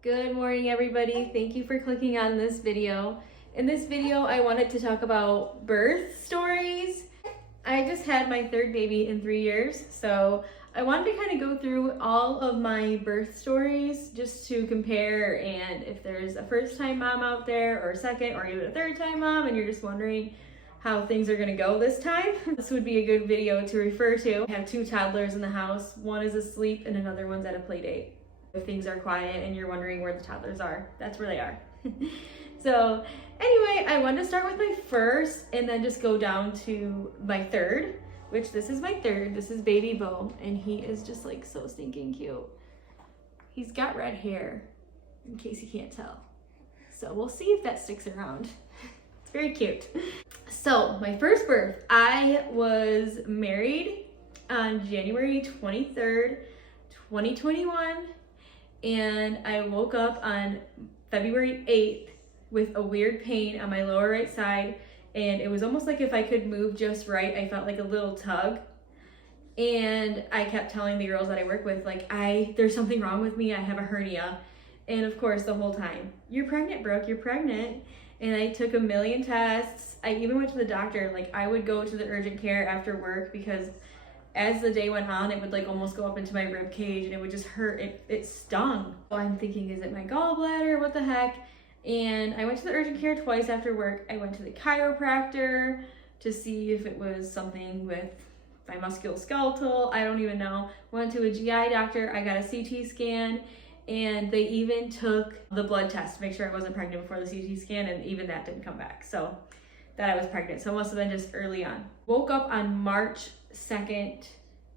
Good morning, everybody. Thank you for clicking on this video. In this video, I wanted to talk about birth stories. I just had my third baby in 3 years, so I wanted to kind of go through all of my birth stories just to compare, and if there's a first-time mom out there or a second or even a third-time mom and you're just wondering how things are gonna go this time, this would be a good video to refer to. I have 2 toddlers in the house. One is asleep and another one's at a play date. If things are quiet and you're wondering where the toddlers are, that's where they are. So anyway, I wanted to start with my first and then just go down to my third, which this is my third. This is baby Bo, and he is just like so stinking cute. He's got red hair, in case you can't tell. So we'll see if that sticks around. It's very cute. So my first birth, I was married on January 23rd, 2021. And I woke up on February 8th with a weird pain on my lower right side, and it was almost like if I could move just right, I felt like a little tug. And I kept telling the girls that I work with, like, there's something wrong with me, I have a hernia. And of course, the whole time, you're pregnant, Brooke, you're pregnant. And I took a million tests. I even went to the doctor. Like, I would go to the urgent care after work because as the day went on, it would like almost go up into my rib cage and it would just hurt. It stung. So I'm thinking, is it my gallbladder? What the heck? And I went to the urgent care twice after work. I went to the chiropractor to see if it was something with my musculoskeletal. I don't even know. Went to a GI doctor. I got a CT scan, and they even took the blood test to make sure I wasn't pregnant before the CT scan, and even that didn't come back. So that I was pregnant. So it must have been just early on. Woke up on March 2nd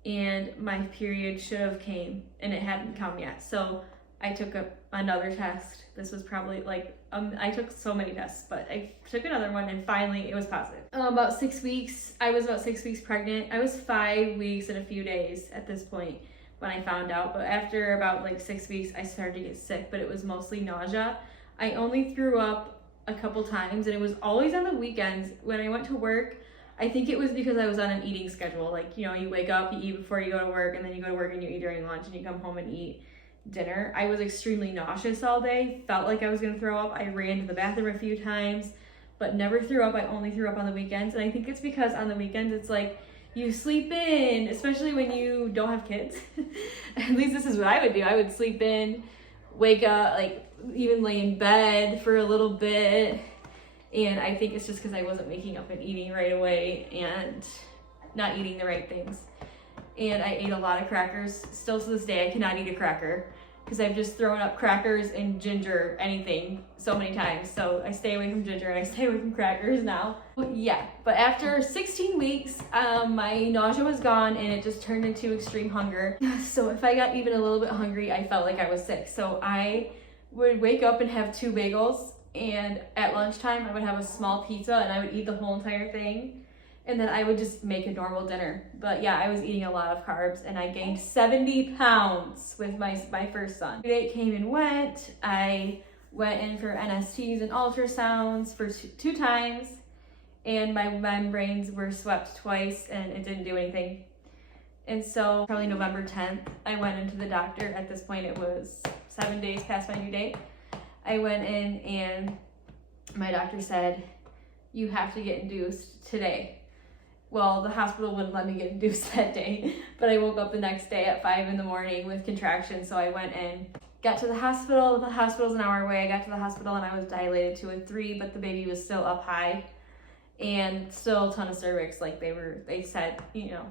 and my period should have came and it hadn't come yet. So I took another test. This was probably like, I took so many tests, but I took another one and finally it was positive. About 6 weeks, I was about 6 weeks pregnant. I was 5 weeks and a few days at this point when I found out, but after about like 6 weeks, I started to get sick, but it was mostly nausea. I only threw up a couple times and it was always on the weekends. When I went to work, I think it was because I was on an eating schedule. Like, you know, you wake up, you eat before you go to work, and then you go to work and you eat during lunch and you come home and eat dinner. I was extremely nauseous all day, felt like I was gonna throw up. I ran to the bathroom a few times, but never threw up. I only threw up on the weekends. And I think it's because on the weekends, it's like you sleep in, especially when you don't have kids. At least this is what I would do. I would sleep in, wake up, like even lay in bed for a little bit. And I think it's just because I wasn't waking up and eating right away and not eating the right things. And I ate a lot of crackers. Still to this day, I cannot eat a cracker because I've just thrown up crackers and ginger, anything, so many times. So I stay away from ginger and I stay away from crackers now. Yeah, but after 16 weeks, my nausea was gone and it just turned into extreme hunger. So if I got even a little bit hungry, I felt like I was sick. So I would wake up and have 2 bagels, and at lunchtime I would have a small pizza and I would eat the whole entire thing, and then I would just make a normal dinner. But yeah, I was eating a lot of carbs and I gained 70 pounds with my first son. It came and went. I went in for NSTs and ultrasounds for 2 times, and my membranes were swept twice and it didn't do anything. And so probably November 10th, I went into the doctor. At this point, it was 7 days past my due date. I went in and my doctor said, you have to get induced today. Well, the hospital wouldn't let me get induced that day, but I woke up the next day at 5 in the morning with contractions. So I went in, got to the hospital. The hospital's an hour away. I got to the hospital and I was dilated to a 3, but the baby was still up high and still a ton of cervix. Like they said, you know,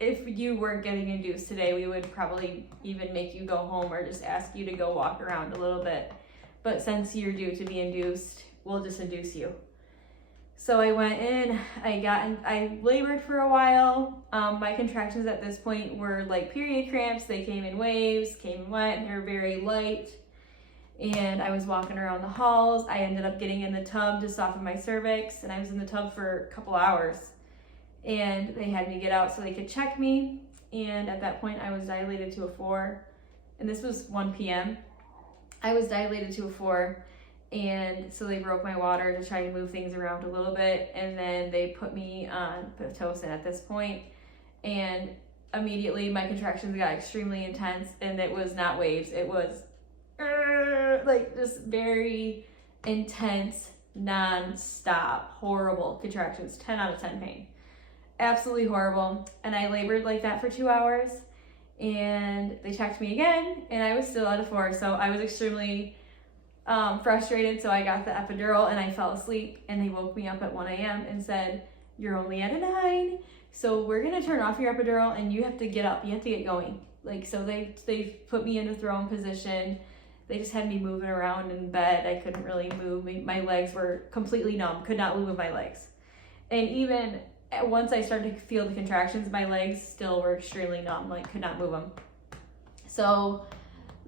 if you weren't getting induced today, we would probably even make you go home or just ask you to go walk around a little bit. But since you're due to be induced, we'll just induce you. So I went in, I labored for a while. My contractions at this point were like period cramps. They came in waves, came and went, and they were very light. And I was walking around the halls. I ended up getting in the tub to soften my cervix, and I was in the tub for a couple hours. And they had me get out so they could check me. And at that point, I was dilated to a 4. And this was 1 p.m. I was dilated to a 4, and so they broke my water to try to move things around a little bit, and then they put me on Pitocin at this point, and immediately my contractions got extremely intense, and it was not waves, it was like just very intense, non-stop, horrible contractions, 10 out of 10 pain. Absolutely horrible. And I labored like that for 2 hours, and they checked me again, and I was still at a 4. So I was extremely frustrated. So I got the epidural and I fell asleep, and they woke me up at 1 a.m. and said, you're only at a 9. So we're gonna turn off your epidural and you have to get up, you have to get going. Like, so they put me in a throne position. They just had me moving around in bed. I couldn't really move. My legs were completely numb, could not move my legs. And even once I started to feel the contractions, my legs still were extremely numb, like could not move them. So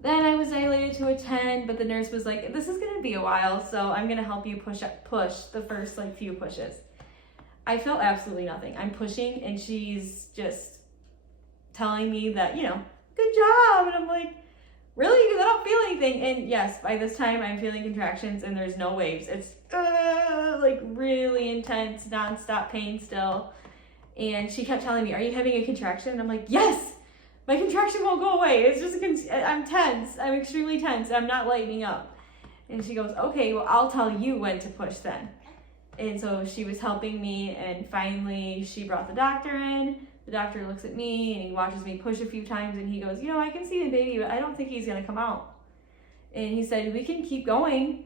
then I was dilated to a 10, but the nurse was like, this is gonna be a while, so I'm gonna help you push the first like few pushes. I felt absolutely nothing. I'm pushing and she's just telling me that, you know, good job. And I'm like, really? Because I don't feel anything. And yes, by this time I'm feeling contractions and there's no waves. It's like really intense, nonstop pain still. And she kept telling me, are you having a contraction? And I'm like, yes, my contraction won't go away. It's just, I'm tense. I'm extremely tense. I'm not lightening up. And she goes, okay, well, I'll tell you when to push then. And so she was helping me, and finally she brought the doctor in. The doctor looks at me and he watches me push a few times, and he goes, you know, I can see the baby, but I don't think he's gonna come out. And he said, we can keep going,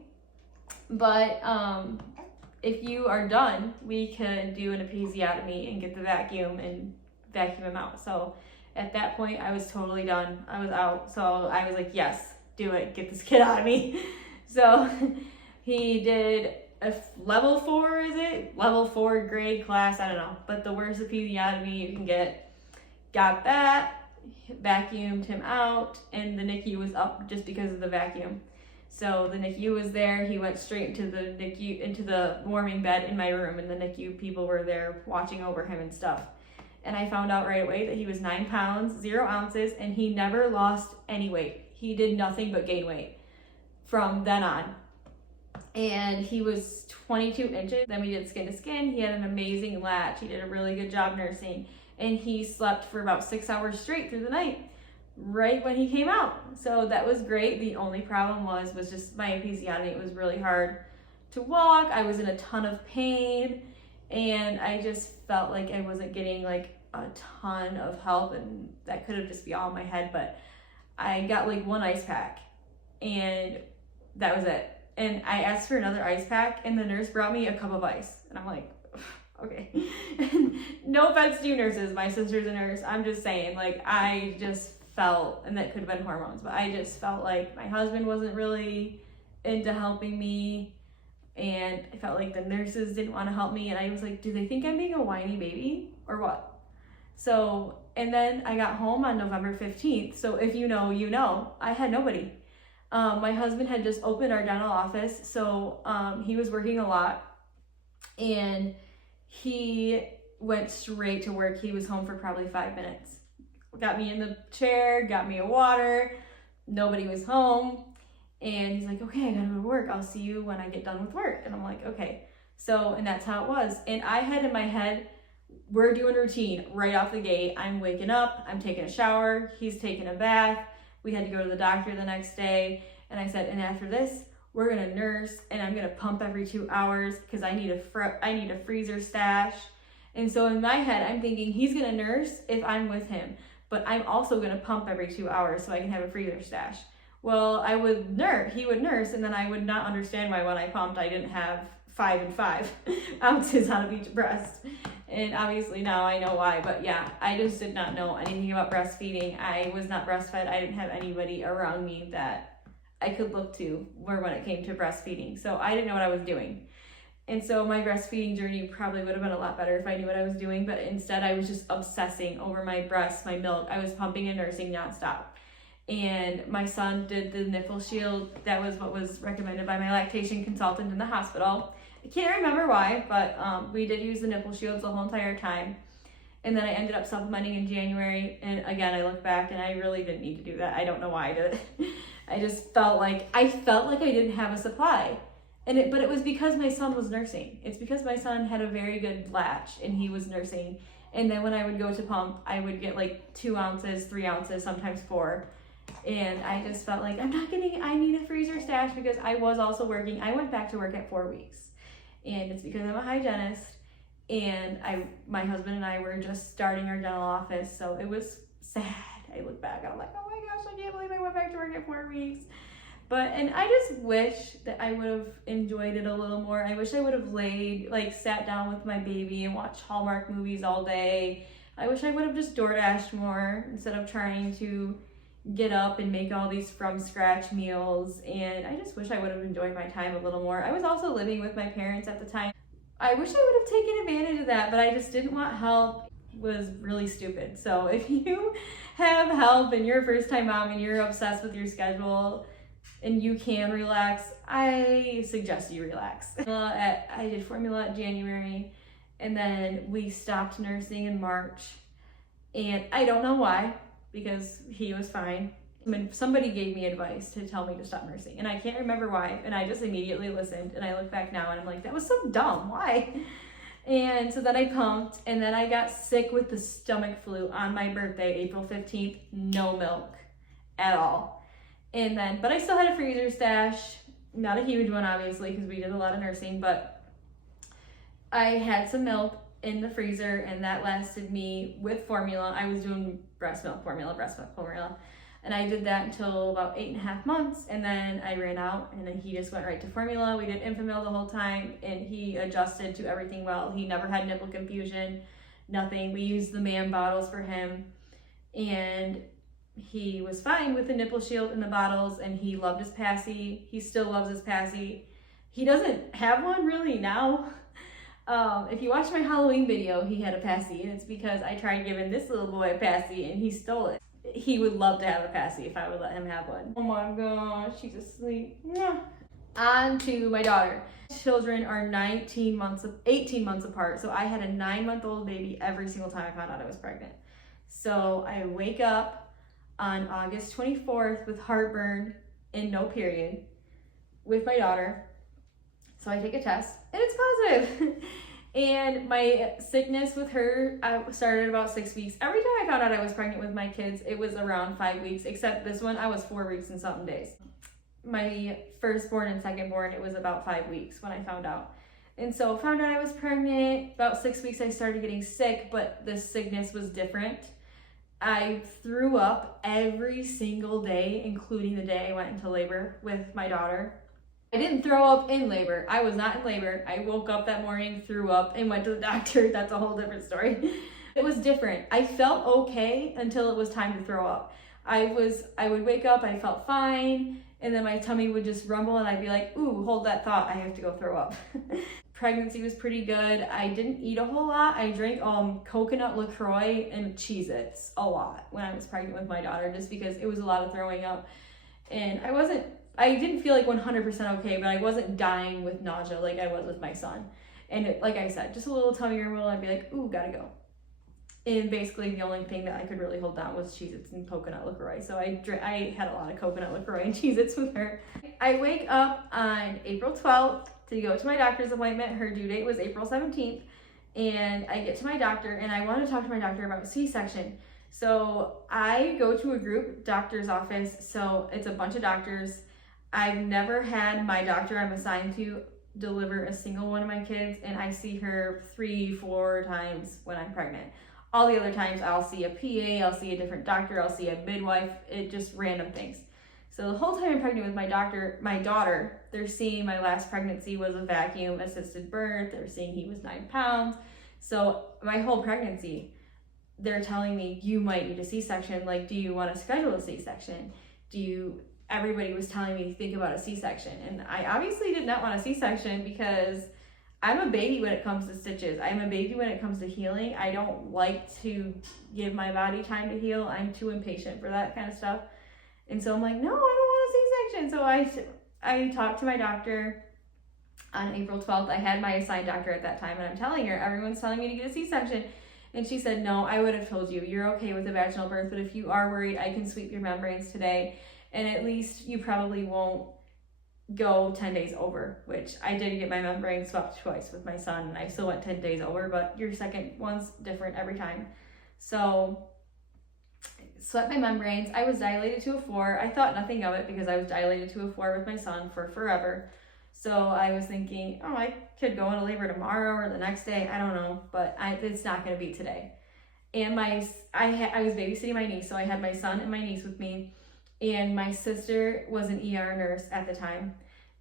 but if you are done, we could do an episiotomy and get the vacuum and vacuum him out. So at that point I was totally done. I was out. So I was like, yes, do it, get this kid out of me. So he did a level 4, is it? Level 4 grade class, I don't know. But the worst episiotomy you can get. Got that, vacuumed him out, and the NICU was up just because of the vacuum. So the NICU was there. He went straight into the NICU, into the warming bed in my room, and the NICU people were there watching over him and stuff. And I found out right away that he was 9 pounds, 0 ounces, and he never lost any weight. He did nothing but gain weight from then on. And he was 22 inches. Then we did skin to skin. He had an amazing latch. He did a really good job nursing. And he slept for about 6 hours straight through the night, right when he came out. So that was great. The only problem was just my episiotomy. It was really hard to walk. I was in a ton of pain, and I just felt like I wasn't getting like a ton of help, and that could have just been all in my head. But I got like 1 ice pack, and that was it. And I asked for another ice pack, and the nurse brought me a cup of ice. And I'm like, okay. No offense to you nurses, my sister's a nurse. I'm just saying, like, I just felt, and that could have been hormones, but I just felt like my husband wasn't really into helping me. And I felt like the nurses didn't want to help me. And I was like, do they think I'm being a whiny baby or what? So, and then I got home on November 15th. So if you know, you know, I had nobody. My husband had just opened our dental office, so he was working a lot, and he went straight to work. He was home for probably 5 minutes. Got me in the chair, got me a water. Nobody was home, and he's like, okay, I gotta go to work. I'll see you when I get done with work. And I'm like, okay. So, and that's how it was. And I had in my head, we're doing routine right off the gate. I'm waking up, I'm taking a shower, he's taking a bath. We had to go to the doctor the next day, and I said, and after this, we're gonna nurse, and I'm gonna pump every 2 hours because I need a freezer stash. And so in my head, I'm thinking he's gonna nurse if I'm with him, but I'm also gonna pump every 2 hours so I can have a freezer stash. Well, he would nurse, and then I would not understand why when I pumped, I didn't have 5 and 5 ounces out of each breast. And obviously now I know why, but yeah, I just did not know anything about breastfeeding. I was not breastfed. I didn't have anybody around me that I could look to when it came to breastfeeding. So I didn't know what I was doing. And so my breastfeeding journey probably would have been a lot better if I knew what I was doing, but instead I was just obsessing over my breasts, my milk. I was pumping and nursing nonstop. And my son did the nipple shield. That was what was recommended by my lactation consultant in the hospital. I can't remember why, but we did use the nipple shields the whole entire time. And then I ended up supplementing in January. And again, I look back and I really didn't need to do that. I don't know why I did it. I just felt like I didn't have a supply. But it was because my son was nursing. It's because my son had a very good latch and he was nursing. And then when I would go to pump, I would get like 2 ounces, 3 ounces, sometimes 4. And I just felt like I need a freezer stash because I was also working. I went back to work at 4 weeks, and it's because I'm a hygienist, and my husband and I were just starting our dental office, so it was sad. I look back and I'm like, oh my gosh, I can't believe I went back to work at 4 weeks. And I just wish that I would have enjoyed it a little more. I wish I would have sat down with my baby and watched Hallmark movies all day. I wish I would have just DoorDashed more instead of trying to get up and make all these from scratch meals. And I just wish I would have enjoyed my time a little more. I was also living with my parents at the time. I wish I would have taken advantage of that, but I just didn't want help. It was really stupid. So if you have help and you're a first time mom and you're obsessed with your schedule and you can relax, I suggest you relax. I did formula at January, and then we stopped nursing in March, and I don't know why, because he was fine. I mean, somebody gave me advice to tell me to stop nursing, and I can't remember why, and I just immediately listened, and I look back now and I'm like, that was so dumb, why? And so then I pumped, and then I got sick with the stomach flu on my birthday, April 15th, no milk at all. But I still had a freezer stash, not a huge one obviously, because we did a lot of nursing, but I had some milk in the freezer, and that lasted me with formula. I was doing breast milk formula, and I did that until about 8.5 months, and then I ran out, and then he just went right to formula. We did Enfamil the whole time, and he adjusted to everything well. He never had nipple confusion, nothing. We used the MAM bottles for him, and he was fine with the nipple shield in the bottles, and he loved his passy. He still loves his passy. He doesn't have one really now. If you watch my Halloween video, he had a passy, and it's because I tried giving this little boy a passy and he stole it. He would love to have a passy if I would let him have one. Oh my gosh, she's asleep. On to my daughter. Children are 18 months apart, so I had a 9-month-old baby every single time I found out I was pregnant. So I wake up on August 24th with heartburn and no period with my daughter. So I take a test, and it's positive. And my sickness with her started about 6 weeks. Every time I found out I was pregnant with my kids, it was around 5 weeks, except this one, I was 4 weeks and something days. My firstborn and secondborn, it was about 5 weeks when I found out. And so found out I was pregnant. About 6 weeks, I started getting sick, but the sickness was different. I threw up every single day, including the day I went into labor with my daughter. I didn't throw up in labor. I was not in labor. I woke up that morning, threw up, and went to the doctor. That's a whole different story. It was different. I felt okay until it was time to throw up. I would wake up, I felt fine, and then my tummy would just rumble, and I'd be like, ooh, hold that thought, I have to go throw up. Pregnancy was pretty good. I didn't eat a whole lot. I drank coconut LaCroix and Cheez-Its a lot when I was pregnant with my daughter, just because it was a lot of throwing up. And I didn't feel like 100% okay, but I wasn't dying with nausea like I was with my son. And like I said, just a little tummy rumble, I'd be like, ooh, gotta go. And basically the only thing that I could really hold down was Cheez-Its and coconut LaCroix. So I had a lot of coconut LaCroix and Cheez-Its with her. I wake up on April 12th to go to my doctor's appointment. Her due date was April 17th. And I get to my doctor, and I want to talk to my doctor about C-section. So I go to a group doctor's office. So it's a bunch of doctors. I've never had my doctor I'm assigned to deliver a single one of my kids, and I see her 3-4 times when I'm pregnant. All the other times I'll see a PA, I'll see a different doctor, I'll see a midwife, it just random things. So the whole time I'm pregnant with my daughter, they're seeing my last pregnancy was a vacuum assisted birth. They're seeing he was 9 pounds. So my whole pregnancy, they're telling me, you might need a C-section. Like, do you want to schedule a C-section? Everybody was telling me to think about a C-section. And I obviously did not want a C-section because I'm a baby when it comes to stitches. I'm a baby when it comes to healing. I don't like to give my body time to heal. I'm too impatient for that kind of stuff. And so I'm like, no, I don't want a C-section. So I talked to my doctor on April 12th. I had my assigned doctor at that time, and I'm telling her, everyone's telling me to get a C-section. And she said, no, I would have told you. You're okay with a vaginal birth, but if you are worried, I can sweep your membranes today. And at least you probably won't go 10 days over, which I did get my membrane swept twice with my son, and I still went 10 days over, but your second one's different every time. So swept my membranes. I was dilated to a 4. I thought nothing of it because I was dilated to a 4 with my son for forever. So I was thinking, oh, I could go into labor tomorrow or the next day. I don't know, but it's not going to be today. And I was babysitting my niece, so I had my son and my niece with me. And my sister was an ER nurse at the time.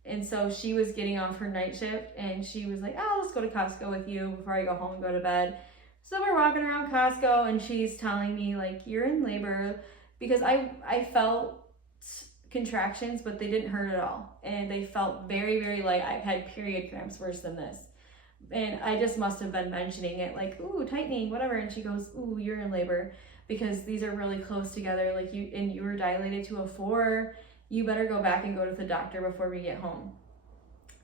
And so she was getting off her night shift, and she was like, oh, let's go to Costco with you before I go home and go to bed. So we're walking around Costco, and she's telling me, like, you're in labor, because I felt contractions, but they didn't hurt at all. And they felt very, very light. I've had period cramps worse than this. And I just must have been mentioning it, like, ooh, tightening, whatever. And she goes, ooh, you're in labor, because these are really close together. Like, you were dilated to a 4. You better go back and go to the doctor before we get home.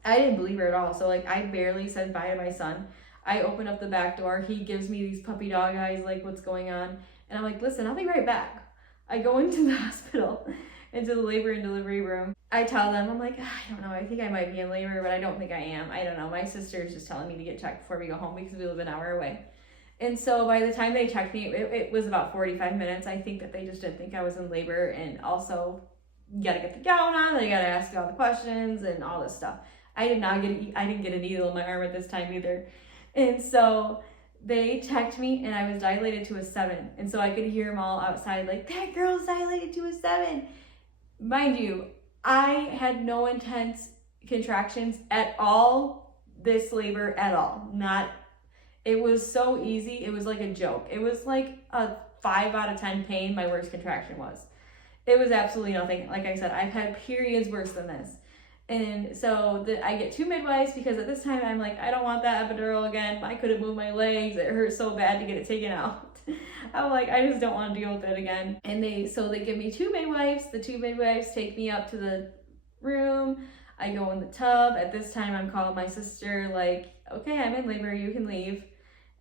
I didn't believe her at all. So, like, I barely said bye to my son. I open up the back door. He gives me these puppy dog eyes, like, what's going on? And I'm like, listen, I'll be right back. I go into the hospital, into the labor and delivery room. I tell them, I'm like, I don't know, I think I might be in labor, but I don't think I am. I don't know. My sister is just telling me to get checked before we go home because we live an hour away. And so by the time they checked me, it was about 45 minutes. I think that they just didn't think I was in labor. And also, you gotta get the gown on, they gotta ask you all the questions and all this stuff. I didn't get a needle in my arm at this time either. And so they checked me, and I was dilated to a 7. And so I could hear them all outside, like, that girl's dilated to a 7. Mind you, I had no intense contractions at all this labor at all. It was so easy. It was like a joke. It was like a 5 out of 10 pain. My worst contraction was. It was absolutely nothing. Like I said, I've had periods worse than this. And so I get 2 midwives, because at this time I'm like, I don't want that epidural again. I couldn't move my legs. It hurt so bad to get it taken out. I'm like, I just don't want to deal with it again. And they give me 2 midwives. The 2 midwives take me up to the room. I go in the tub. At this time I'm calling my sister, like, okay, I'm in labor, you can leave.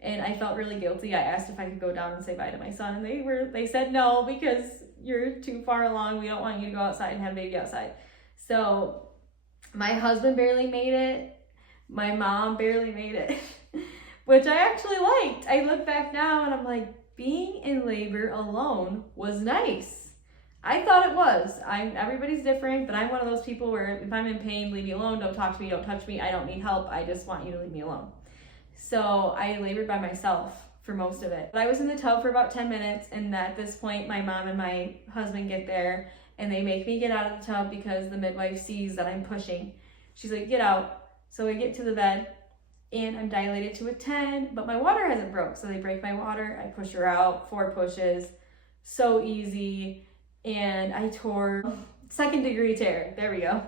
And I felt really guilty. I asked if I could go down and say bye to my son, and they said no, because you're too far along. We don't want you to go outside and have a baby outside. So my husband barely made it. My mom barely made it, which I actually liked. I look back now and I'm like, being in labor alone was nice. I thought it was. Everybody's different, but I'm one of those people where if I'm in pain, leave me alone. Don't talk to me. Don't touch me. I don't need help. I just want you to leave me alone. So I labored by myself for most of it. But I was in the tub for about 10 minutes, and at this point, my mom and my husband get there, and they make me get out of the tub because the midwife sees that I'm pushing. She's like, get out. So I get to the bed, and I'm dilated to a 10, but my water hasn't broke. So they break my water. I push her out, 4 pushes. So easy. And I tore 2nd-degree tear. There we go.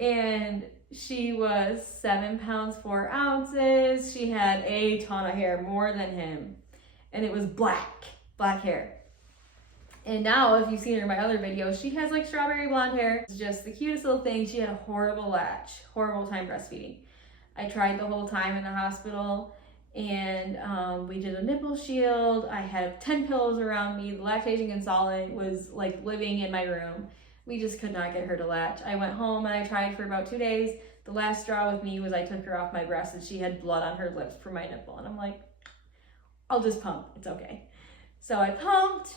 And she was 7 pounds 4 ounces. She had a ton of hair, more than him. And it was black hair. And now, if you've seen her in my other videos, she has like strawberry blonde hair. It's just the cutest little thing. She had a horrible latch, horrible time breastfeeding. I tried the whole time in the hospital, and we did a nipple shield. I had 10 pillows around me. The lactation consultant was like living in my room. We just could not get her to latch. I went home and I tried for about 2 days. The last straw with me was I took her off my breast, and she had blood on her lips from my nipple. And I'm like, I'll just pump. It's okay. So I pumped.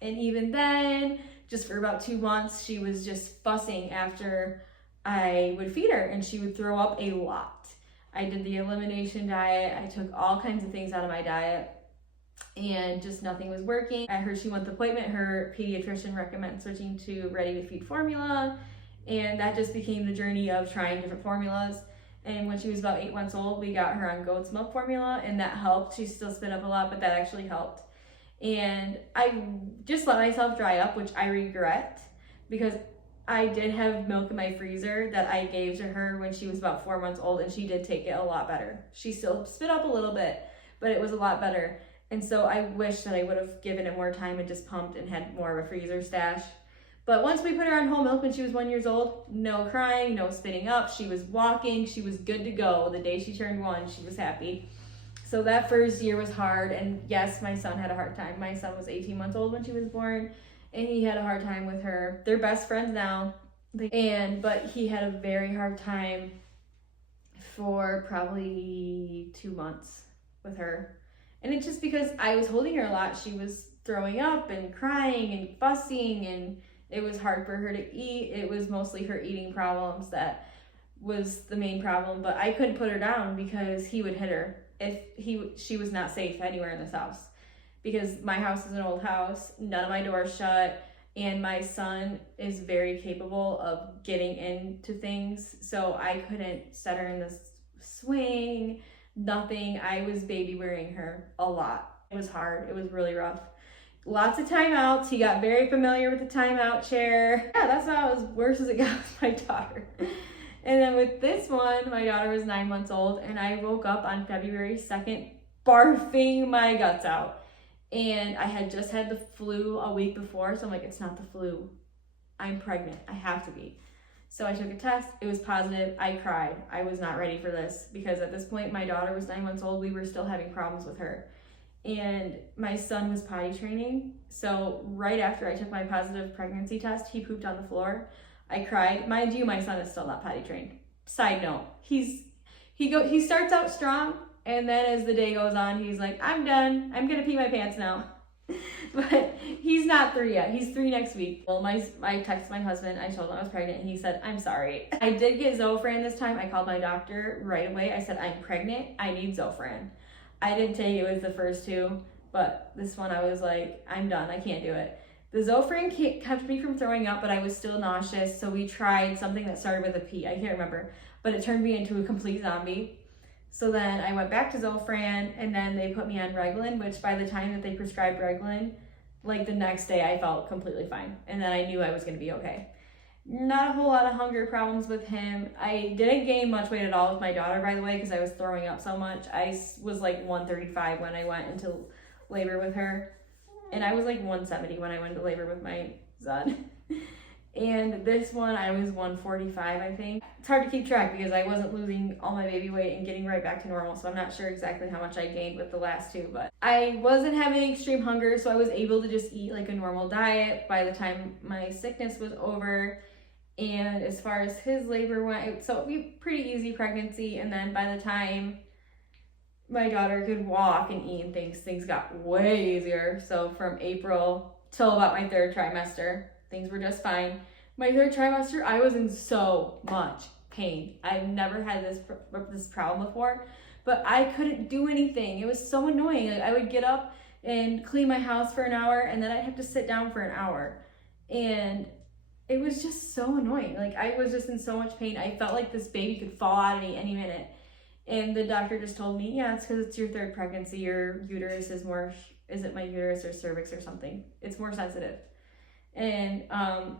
And even then, just for about 2 months, she was just fussing after I would feed her, and she would throw up a lot. I did the elimination diet. I took all kinds of things out of my diet, and just nothing was working. At her 2-month appointment, her pediatrician recommended switching to ready-to-feed formula, and that just became the journey of trying different formulas. And when she was about 8 months old, we got her on goat's milk formula, and that helped. She still spit up a lot, but that actually helped. And I just let myself dry up, which I regret, because I did have milk in my freezer that I gave to her when she was about 4 months old, and she did take it a lot better. She still spit up a little bit, but it was a lot better. And so I wish that I would have given it more time and just pumped and had more of a freezer stash. But once we put her on whole milk when she was 1 year old, no crying, no spitting up. She was walking. She was good to go. The day she turned 1, she was happy. So that first year was hard, and yes, my son had a hard time. My son was 18 months old when she was born, and he had a hard time with her. They're best friends now, but he had a very hard time for probably 2 months with her. And it's just because I was holding her a lot. She was throwing up and crying and fussing, and it was hard for her to eat. It was mostly her eating problems that was the main problem, but I couldn't put her down because he would hit her if she was not safe anywhere in this house. Because my house is an old house, none of my doors shut, and my son is very capable of getting into things, so I couldn't set her in this swing, nothing. I was baby wearing her a lot. It was hard, it was really rough. Lots of timeouts. He got very familiar with the timeout chair. Yeah, that's not as worse as it got with my daughter. And then with this one, my daughter was 9 months old, and I woke up on February 2nd barfing my guts out. And I had just had the flu a week before, so I'm like, it's not the flu. I'm pregnant. I have to be. So I took a test. It was positive. I cried. I was not ready for this because at this point, my daughter was 9 months old. We were still having problems with her. And my son was potty training. So right after I took my positive pregnancy test, he pooped on the floor. I cried. Mind you, my son is still not potty trained. Side note, he starts out strong, and then as the day goes on, he's like, I'm done. I'm gonna pee my pants now. But he's not 3 yet. He's 3 next week. Well, I texted my husband. I told him I was pregnant, and he said, I'm sorry. I did get Zofran this time. I called my doctor right away. I said, I'm pregnant. I need Zofran. I didn't take it with the first 2, but this one I was like, I'm done. I can't do it. The Zofran kept me from throwing up, but I was still nauseous, so we tried something that started with a P. I can't remember, but it turned me into a complete zombie. So then I went back to Zofran, and then they put me on Reglan, which by the time that they prescribed Reglan, like the next day I felt completely fine, and then I knew I was going to be okay. Not a whole lot of hunger problems with him. I didn't gain much weight at all with my daughter, by the way, because I was throwing up so much. I was like 135 when I went into labor with her. And I was like 170 when I went into labor with my son. And this one, I was 145, I think. It's hard to keep track because I wasn't losing all my baby weight and getting right back to normal, so I'm not sure exactly how much I gained with the last 2, but I wasn't having extreme hunger, so I was able to just eat like a normal diet by the time my sickness was over. And as far as his labor went, so it'd be pretty easy pregnancy, and then by the time my daughter could walk and eat and things got way easier. So from April till about my 3rd trimester, things were just fine. My 3rd trimester, I was in so much pain. I've never had this problem before, but I couldn't do anything. It was so annoying. Like, I would get up and clean my house for an hour, and then I'd have to sit down for an hour. And it was just so annoying. Like, I was just in so much pain. I felt like this baby could fall out of me any minute. And the doctor just told me, yeah, it's because it's your 3rd pregnancy. Your uterus is more, is it my uterus or cervix or something? It's more sensitive. And I'm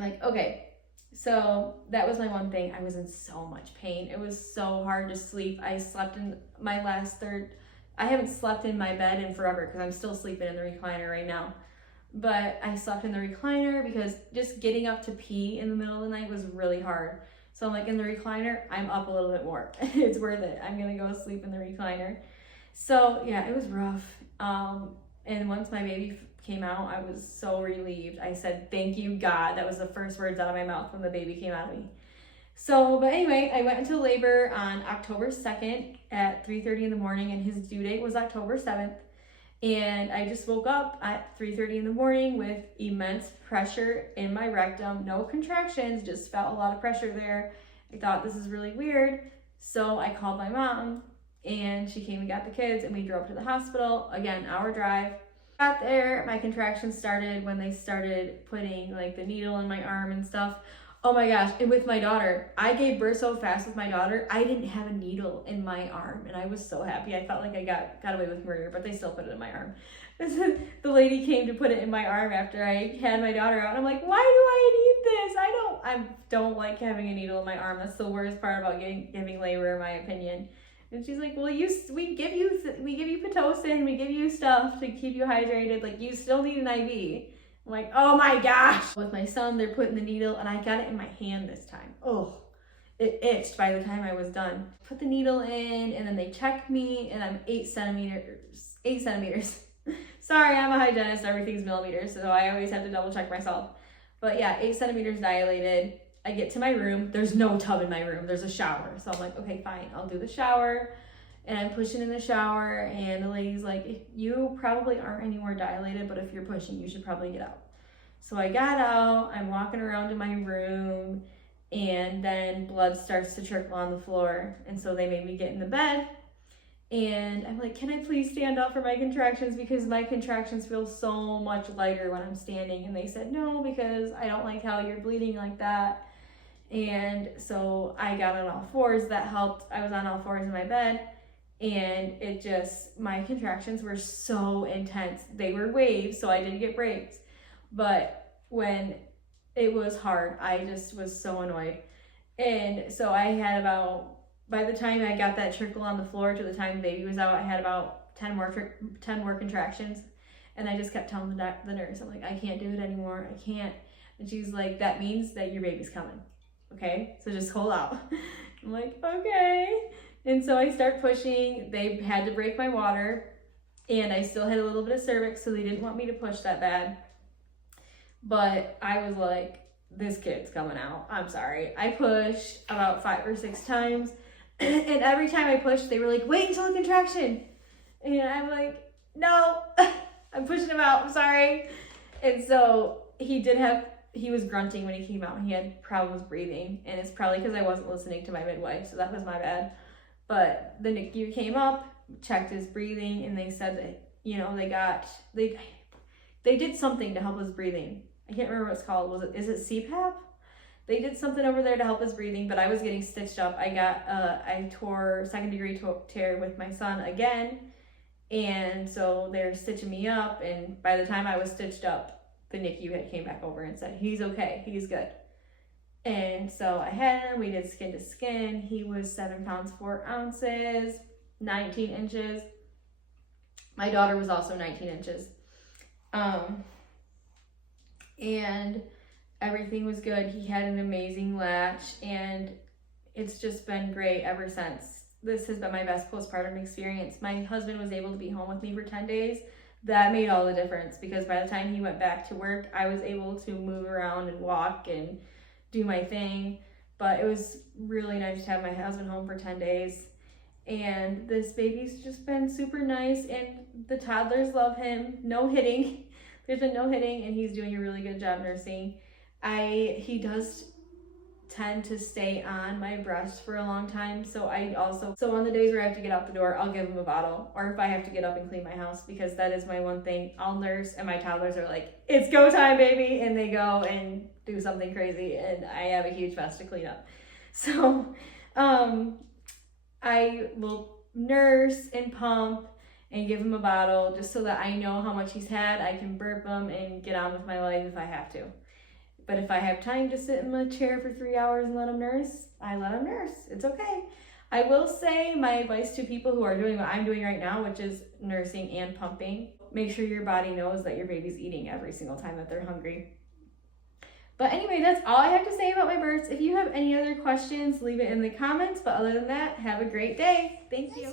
like, okay. So that was my one thing. I was in so much pain. It was so hard to sleep. I slept in my last 3rd. I haven't slept in my bed in forever because I'm still sleeping in the recliner right now. But I slept in the recliner because just getting up to pee in the middle of the night was really hard. So I'm like, in the recliner, I'm up a little bit more. It's worth it. I'm gonna go sleep in the recliner. So yeah, it was rough. And once my baby came out, I was so relieved. I said, thank you, God. That was the first words out of my mouth when the baby came out of me. So, but anyway, I went into labor on October 2nd at 3:30 in the morning, and his due date was October 7th. And I just woke up at 3:30 in the morning with immense pressure in my rectum. No contractions, just felt a lot of pressure there. I thought, this is really weird. So I called my mom, and she came and got the kids, and we drove to the hospital. Again, hour drive. Got there, my contractions started when they started putting like the needle in my arm and stuff. Oh my gosh, and with my daughter, I gave birth so fast with my daughter, I didn't have a needle in my arm, and I was so happy. I felt like I got away with murder, but they still put it in my arm. The lady came to put it in my arm after I had my daughter out, and I'm like, why do I need this? I don't like having a needle in my arm. That's the worst part about giving labor, in my opinion. And she's like, well, we give you Pitocin, we give you stuff to keep you hydrated, like you still need an IV. I'm like, oh my gosh. With my son, they're putting the needle, and I got it in my hand this time. Oh, it itched by the time I was done. Put the needle in, and then they checked me, and I'm 8 centimeters. Sorry, I'm a hygienist, everything's millimeters, so I always have to double check myself. But yeah, 8 centimeters dilated. I get to my room, there's no tub in my room, there's a shower. So I'm like, okay, fine, I'll do the shower. and I'm pushing in the shower, and the lady's like, you probably aren't any more dilated, but if you're pushing, you should probably get out. So I got out, I'm walking around in my room, and then blood starts to trickle on the floor. And so they made me get in the bed, and I'm like, can I please stand up for my contractions? Because my contractions feel so much lighter when I'm standing. And they said, no, because I don't like how you're bleeding like that. And so I got on all fours. That helped. I was on all fours in my bed, and it just, my contractions were so intense. They were waves, so I didn't get breaks. But when it was hard, I just was so annoyed. And so I had about, by the time I got that trickle on the floor to the time the baby was out, I had about 10 more contractions. And I just kept telling the nurse, I'm like, I can't do it anymore. I can't. And she's like, that means that your baby's coming. Okay, so just hold out. I'm like, okay. And so I start pushing. They had to break my water, and I still had a little bit of cervix, so they didn't want me to push that bad. But I was like, this kid's coming out. I'm sorry. I pushed about 5 or 6 times, and every time I pushed, they were like, wait until the contraction. And I'm like, no, I'm pushing him out. I'm sorry. And so he was grunting when he came out. He had problems breathing, and it's probably because I wasn't listening to my midwife, so that was my bad. But the NICU came up, checked his breathing, and they said that, you know, they did something to help his breathing. I can't remember what it's called. Is it CPAP? They did something over there to help his breathing, but I was getting stitched up. I tore 2nd degree tear with my son again, and so they're stitching me up, and by the time I was stitched up, the NICU had came back over and said, he's okay, he's good. And so I had him, we did skin to skin. He was 7 pounds, 4 ounces, 19 inches. My daughter was also 19 inches. And everything was good. He had an amazing latch, and it's just been great ever since. This has been my best postpartum experience. My husband was able to be home with me for 10 days. That made all the difference, because by the time he went back to work, I was able to move around and walk and do my thing. But it was really nice to have my husband home for 10 days. And this baby's just been super nice, and the toddlers love him. No hitting. There's been no hitting, and he's doing a really good job nursing. He does tend to stay on my breast for a long time, so on the days where I have to get out the door, I'll give him a bottle, or if I have to get up and clean my house, because that is my one thing. I'll nurse, and my toddlers are like, it's go time, baby, and they go and do something crazy, and I have a huge mess to clean up. So I will nurse and pump and give him a bottle just so that I know how much he's had. I can burp him and get on with my life if I have to. But if I have time to sit in my chair for 3 hours and let him nurse, I let him nurse. It's okay. I will say my advice to people who are doing what I'm doing right now, which is nursing and pumping, make sure your body knows that your baby's eating every single time that they're hungry. But anyway, that's all I have to say about my births. If you have any other questions, leave it in the comments. But other than that, have a great day. Thank you.